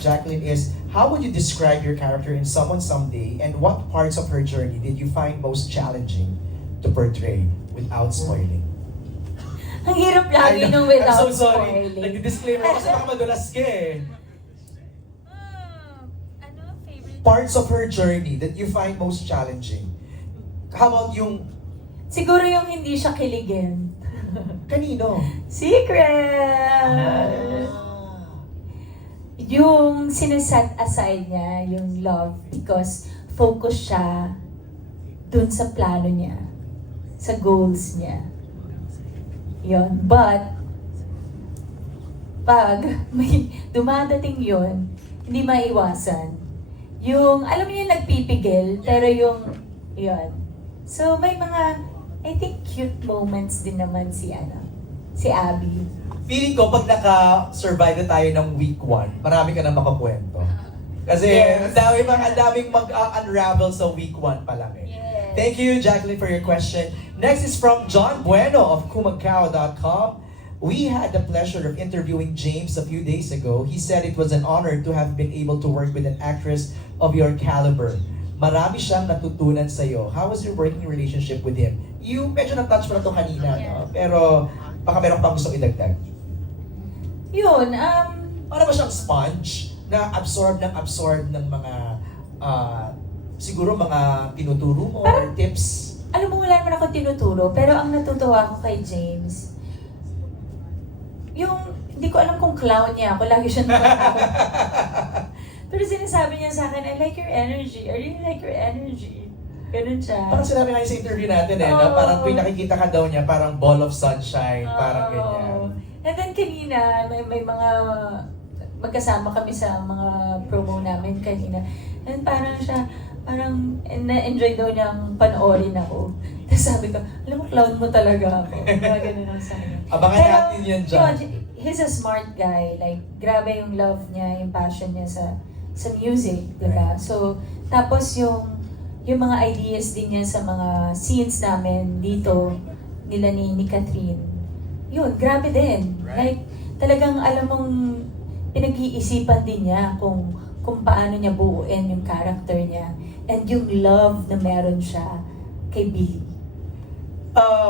Jacqueline, is how would you describe your character in Someone Someday, and what parts of her journey did you find most challenging to portray without spoiling? Ang hirap lagi nung without I'm so sorry. spoiling. Nag-disclaimer kasi baka madulas ka eh. Ano, favorite? Parts of her journey that you find most challenging. How about yung Siguro yung hindi siya kiligin. kanino? Secret! Yung sineset aside niya, yung love, because focus siya dun sa plano niya, sa goals niya. Yun. But, pag may dumadating yun, hindi maiwasan. Yung, alam niyo yung nagpipigil, pero yung, yun. So, may mga, I think, cute moments din naman si Abby. Feeling ko pag naka-survive na tayo ng week 1, marami ka na makakwento. Kasi Yes. ang daming mag-unravel sa week 1 pa lang eh. Yes. Thank you, Jacqueline, for your question. Next is from John Bueno of kumagkao.com. We had the pleasure of interviewing James a few days ago. He said it was an honor to have been able to work with an actress of your caliber. Marami siyang natutunan sa'yo. How was your working relationship with him? You medyo na-touch mo na ito kanina, no? Pero baka meron pang gustong idagdag. Yun, Para ba siyang sponge na absorb ng mga siguro mga tinuturo mo or tips? alam mo, wala naman ako tinuturo, pero ang natutuwa ko kay James, yung, hindi ko alam kung clown niya ako, lagi siya natatakot. Pero sinasabi niya sa akin, I like your energy, I really like your energy. Ganun siya. Parang sinabi nga sa interview natin eh, Oo. na parang tuwing nakikita ka daw niya, parang ball of sunshine, parang Oo. ganyan. And then kanina, may mga, magkasama kami sa mga promo namin kanina. And parang siya, parang na-enjoy daw niyang panoorin ako. Tapos sabi ko, alam mo, clown mo talaga ako. Mga ganun ako sa kanya. Abangan natin yan dyan. He's a smart guy. Like, grabe yung love niya, yung passion niya sa music, di ba? Right. So, tapos yung mga ideas din niya sa mga scenes namin dito, nila ni Catherine. Yun, grabe din. Right. Like, talagang alam mong pinag-iisipan din niya kung paano niya buuin yung character niya and yung love na meron siya kay Billy.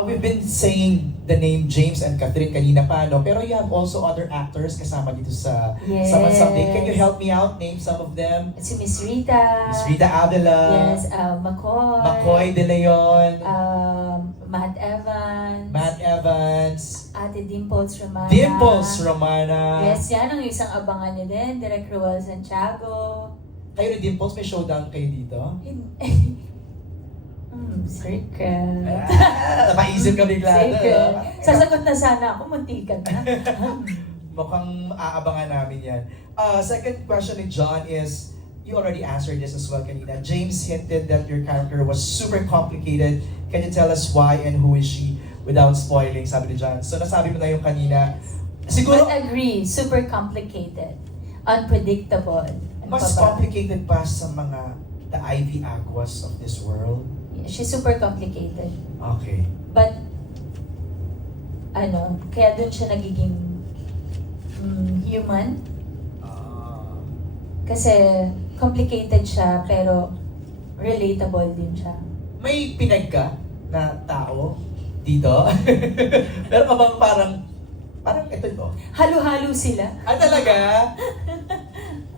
We've been saying the name James and Catherine kanina pa, no? Pero you have also other actors kasama dito sa Yes. Someone Someday. Can you help me out? Name some of them. Si Miss Rita. Miss Rita Avila. Yes, McCoy. McCoy De Leon. Matt Evans. Matt Evans. Ate Dimples Romana. Dimples Romana. Yes, yan ang isang abangan niyo din. Direk Ruel Santiago. Kayo ni Dimples, may showdown kayo dito? Secret. Napaisip ka bigla. Secret. Sasagot na sana ako, muntikan na. Mukhang aabangan namin yan. Second question ni John is, you already answered this as well kanina. James hinted that your character was super complicated. Can you tell us why and who is she without spoiling, sabi ni John. So nasabi mo na yung kanina. Siguro, But agree, super complicated. Unpredictable. Ano mas pa ba? complicated pa sa mga the Ivy Aguas of this world. She's super complicated. Okay. But, kaya dun siya nagiging human. Kasi complicated siya, pero relatable din siya. May pinag ka na tao dito? Pero ka bang parang ito ito? Halo-halo sila. Talaga?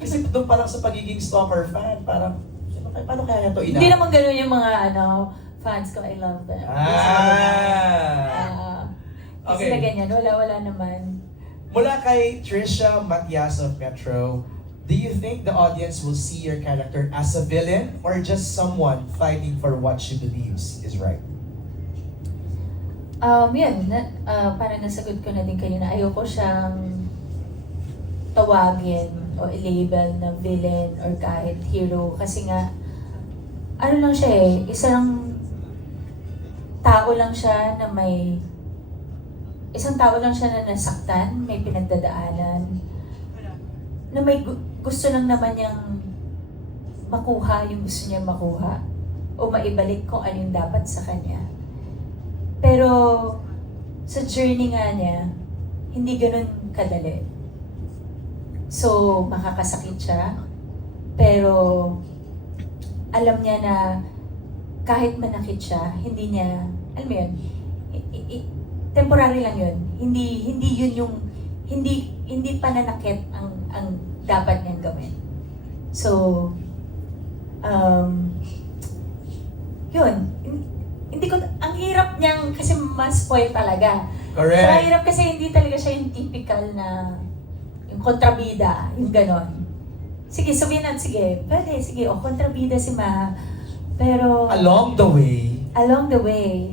Kasi doon parang sa pagiging stalker fan, parang, paano kaya ito ina? Hindi naman ganun yung mga fans ko. I love them. Kasi na ganyan. Wala naman. Mula kay Trisha Matias of Metro, do you think the audience will see your character as a villain or just someone fighting for what she believes is right? Yan. Parang nasagot ko na din kanina. Ayoko siyang tawagin o i-label na villain or kahit hero. Kasi nga, ano lang siya eh, isang tao lang siya na isang tao lang siya na nasaktan, may pinagdadaanan, na may gusto lang naman niyang makuha yung gusto niya makuha o maibalik kung ano yung dapat sa kanya. Pero sa journey nga niya, hindi ganun kadali. So, makakasakit siya. Pero, alam niya na kahit manakit siya, hindi niya, alam mo yun, temporary lang yun. Hindi yun yung, hindi pananakit ang dapat niyang gawin. So, yun. Hindi ko, ang hirap niyang, kasi ma-spoil talaga. Correct. So, ang hirap kasi hindi talaga siya yung typical na, yung kontrabida, yung ganon. Sige, sabihin natin, sige, pwede, sige, kontrabida si Ma. Pero, Along the way,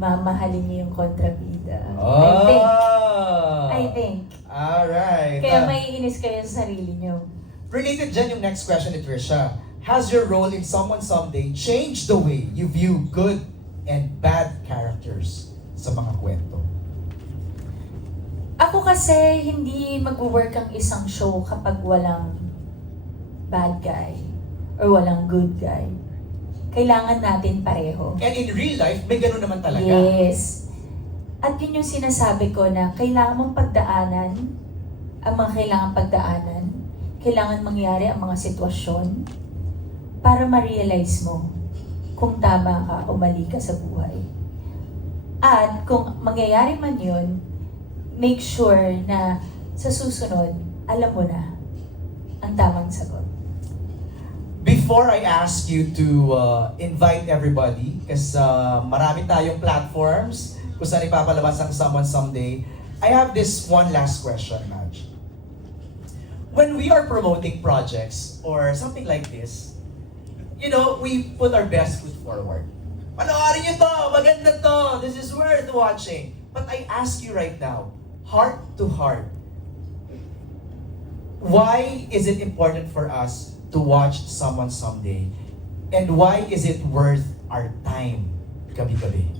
mamahalin niyo yung kontrabida. Oh. I think. Alright. Kaya maiinis kayo sa sarili niyo. Related dyan yung next question ni Trisha. Has your role in Someone Someday changed the way you view good and bad characters sa mga kwento? Ako kasi, hindi mag-work ang isang show kapag walang bad guy or walang good guy. Kailangan natin pareho. And in real life, may ganun naman talaga. Yes. At yun yung sinasabi ko na kailangan mong pagdaanan ang mga kailangan pagdaanan. Kailangan mangyari ang mga sitwasyon para ma-realize mo kung tama ka o mali ka sa buhay. At kung mangyayari man yun, make sure na sa susunod, alam mo na ang tamang sagot. Before I ask you to invite everybody, kasi marami tayong platforms kung saan ipapalabas ang Someone Someday, I have this one last question, Madge. When we are promoting projects or something like this, you know, we put our best foot forward. Panoorin nyo to! Maganda to! This is worth watching. But I ask you right now, heart to heart, why is it important for us to watch Someone Someday? And why is it worth our time gabi-gabi?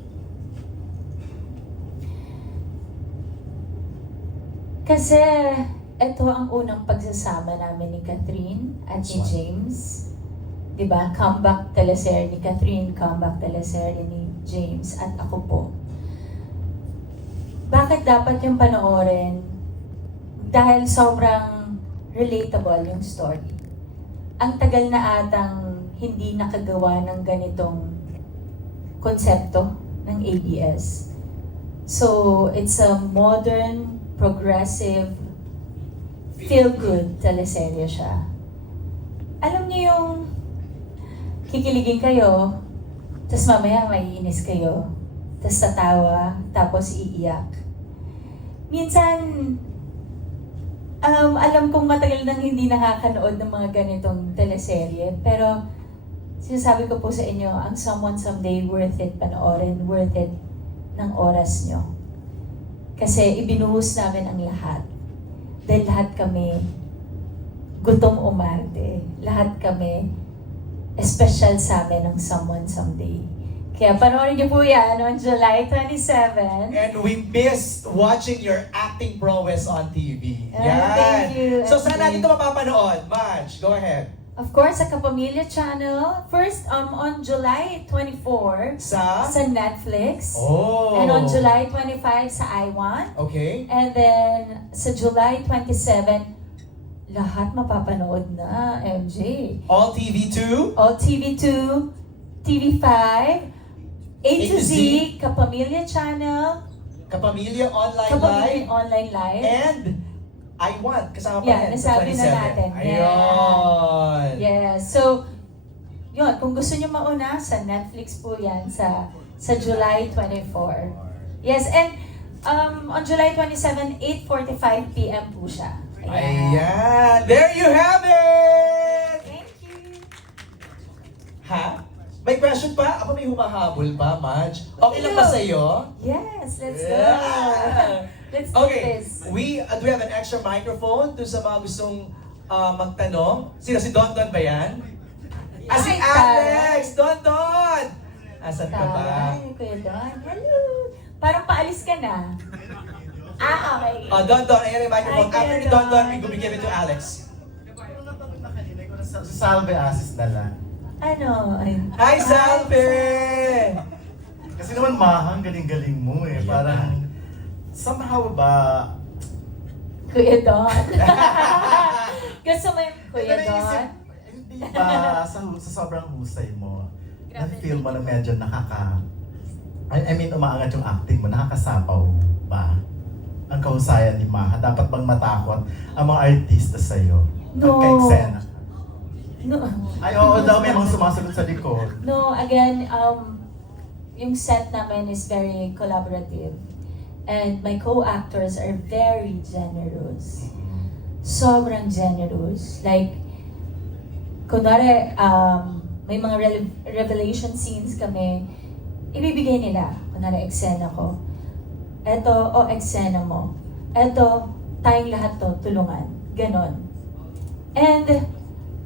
Kasi ito ang unang pagsasama namin ni Catherine at ni James. Diba? Comeback teleserye ni Catherine, comeback teleserye ni James, at ako po. Bakit dapat yung panoorin? Dahil sobrang relatable yung story. Ang tagal na atang hindi nakagawa ng ganitong konsepto ng ABS. So, it's a modern, progressive, feel-good teleserye siya. Alam niyo yung kikiligin kayo, tapos mamaya maiinis kayo, tapos tatawa, tapos iiyak. Minsan, alam kong matagal nang hindi nakakanood ng mga ganitong teleserye, pero sinasabi ko po sa inyo, ang Someone Someday, worth it panoorin, worth it ng oras nyo. Kasi ibinuhos namin ang lahat. Dahil lahat kami gutom umarte. Lahat kami special sa amin ng Someone Someday. Kaya panoorin niyo po yan on July 27. And we missed watching your acting prowess on TV. Thank you. So saan natin ito mapapanood? Madge, go ahead. Of course, sa Kapamilya Channel. First, on July 24 Sa? Netflix. Oh. And on July 25 sa iWant. Okay. And then, sa July 27, lahat mapapanood na, MJ. All TV2? All TV2, TV5, A to Z, Kapamilya Channel, Kapamilya Online Kapamilya Live, Online Live. and iWant. Kasama pa Yeah, yan sa nasabi 27. na natin. Ayun. Yes. So, yun, kung gusto nyo mauna, sa Netflix po yan sa July 24. Yes, and on July 27, 8:45 p.m. po siya. Ayan. There you have it! Thank you. Ha? May question pa? Ako may humahabol pa, Madge. Okay lang ba sa'yo? Yes, let's go. Yeah. Let's do Okay, this. do we have an extra microphone to sa mga gustong magtanong? Sino si Don ba yan? Si Hi, Alex! Don! Asan ka ba? Taray, Kuya Don. Hello. Parang paalis ka na. Okay. Don, ayan yung microphone. Hi, After ni Kuya Don, we give it to Alex. Sa Salve Asis na lang. Ano? Hi, Salve! Kasi naman mahang galing-galing mo eh. Parang somehow ba Kuya Don. Gusto mo yung Kuya Pero naisip, Don? Hindi ba, sa sobrang husay mo, Grabe. na-feel mo na medyo I mean, umaangat yung acting mo, nakakasapaw ba? Ang kahusayan ni Maha, dapat bang matakot ang mga artista sa'yo? No. Pagka-eksena. No. Ay, oo daw, may mga sumasagot sa likod. No, again, yung set namin is very collaborative. And my co-actors are very generous. Sobrang generous. Like, kunwari, may mga revelation scenes kami, ibibigay nila. Kunwari, eksena ko. Eto, eksena mo. Eto, tayong lahat to, tulungan. Ganon. And,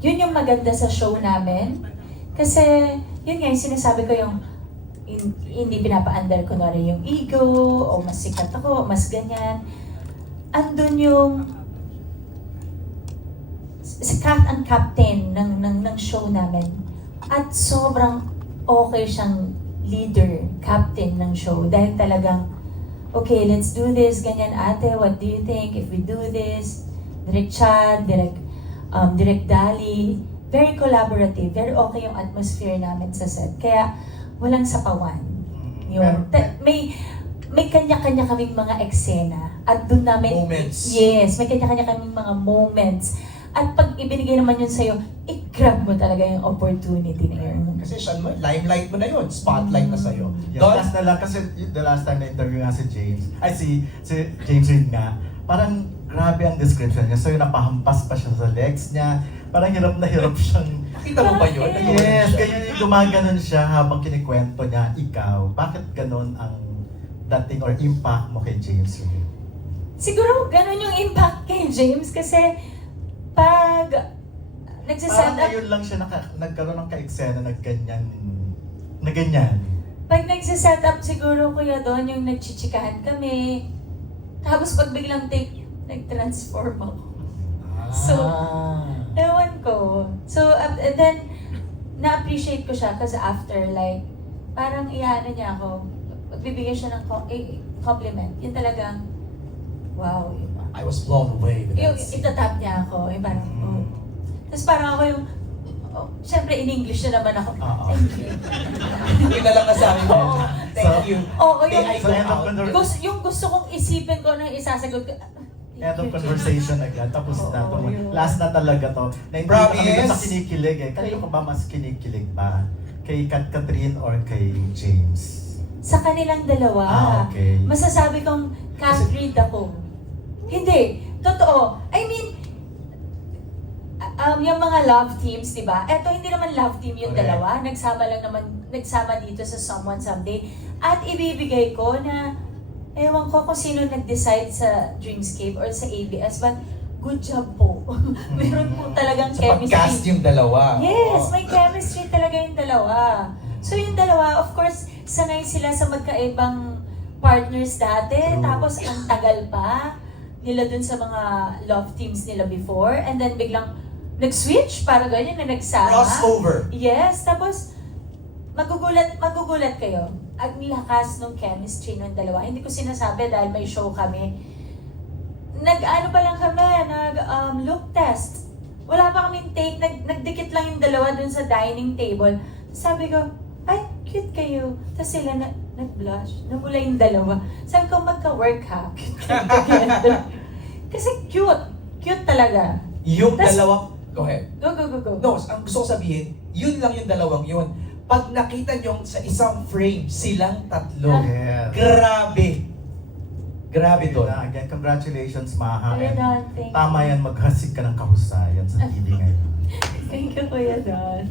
yun yung maganda sa show namin. Kasi, yun nga, yung sinasabi ko yung hindi pinapa-under kunwari yung ego, o mas sikat ako, mas ganyan. Andun yung ang captain ng show namin. At sobrang okay siyang leader, captain ng show. Dahil talagang, okay, let's do this, ganyan ate, what do you think if we do this? Direct Chad, Direct Dali, very collaborative, very okay yung atmosphere namin sa set. Kaya, walang sapawan. Yun. May kanya-kanya kaming mga eksena. At doon namin... Moments. Yes, may kanya-kanya kaming mga moments. At pag ibinigay naman yun sa'yo, i-grab mo talaga yung opportunity na yun. Kasi siya, limelight mo na yun, spotlight na sa'yo. Yeah, Don? last na lang, kasi the last time na interview nga si James, si James Reid nga, parang grabe ang description niya. So yung napahampas pa siya sa legs niya, parang hirap na hirap siyang... Nakita mo ba yun? Yes, ganyan yung gumaganon siya habang kinikwento niya, ikaw. Bakit ganon ang dating or impact mo kay James Reid? Siguro ganun yung impact kay James kasi pag nagsiset Parang up, ngayon lang siya nagkaroon ng ka-eksena na ganyan. pag nagsiset up siguro kuya doon yung nagchichikahan kami, tapos pag biglang take, nag-transform ako. So, ewan ko. So, and then, na-appreciate ko siya kasi after, like, parang iyaano niya ako, magbibigay siya ng compliment. Yun talagang, wow. I was blown away with Yung that scene. itatap niya ako, yung parang, oh. Tapos parang ako yung, syempre in English na naman ako. Oo. Thank you. Yun na lang nasabi mo. Oo. Thank you. Oo, May I So, go end of out? yung gusto kong isipin ko nang isasagot ko. End of conversation agad. Tapos na to. Oo, yun. Last na talaga to. Naintindihan Promise? kami dun sa kinikilig eh. Kanino ka ba mas kinikilig ba? Kay Catherine or kay James? Sa kanilang dalawa, Okay. masasabi kong Catherine ako. Hindi. Totoo. I mean, yung mga love teams, di ba? Eto, hindi naman love team yung Correct. dalawa. Nagsama dito sa Someone Someday. At ibibigay ko na, ewan ko kung sino nag-decide sa Dreamscape or sa ABS, but good job po. Meron po talagang Sa pag-cast chemistry. yung dalawa. Yes, Oo. may chemistry talaga yung dalawa. So yung dalawa, of course, sanay sila sa magkaibang partners dati. True. Tapos ang tagal pa nila dun sa mga love teams nila before. And then biglang nag-switch, para ganyan na nagsama. Crossover. Yes, tapos magugulat kayo. Ang lakas ng chemistry ng dalawa. Hindi ko sinasabi dahil may show kami. Nag-ano pa lang kami, look test. Wala pa kaming take, nagdikit lang yung dalawa dun sa dining table. Sabi ko, ay, cute kayo. Tapos sila nag-blush. Namula yung dalawa. Sabi ko, magka-work ha. Kasi cute. Cute talaga. Yung Tas- dalawang... Go ahead. Go. No, ang gusto ko sabihin, yun lang yung dalawang yun. Pag nakita nyo sa isang frame, silang tatlo. Yes. Grabe. Grabe doon. Again, congratulations, Maha. Kuya And Don, thank you. tama yan, maghasik ka ng kahusayan sa TV ngayon. Thank you, Kuya Don.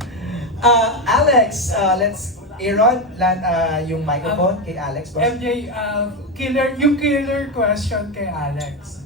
Alex, let's... Aaron, yung microphone kay Alex. MJ, yung killer question kay Alex.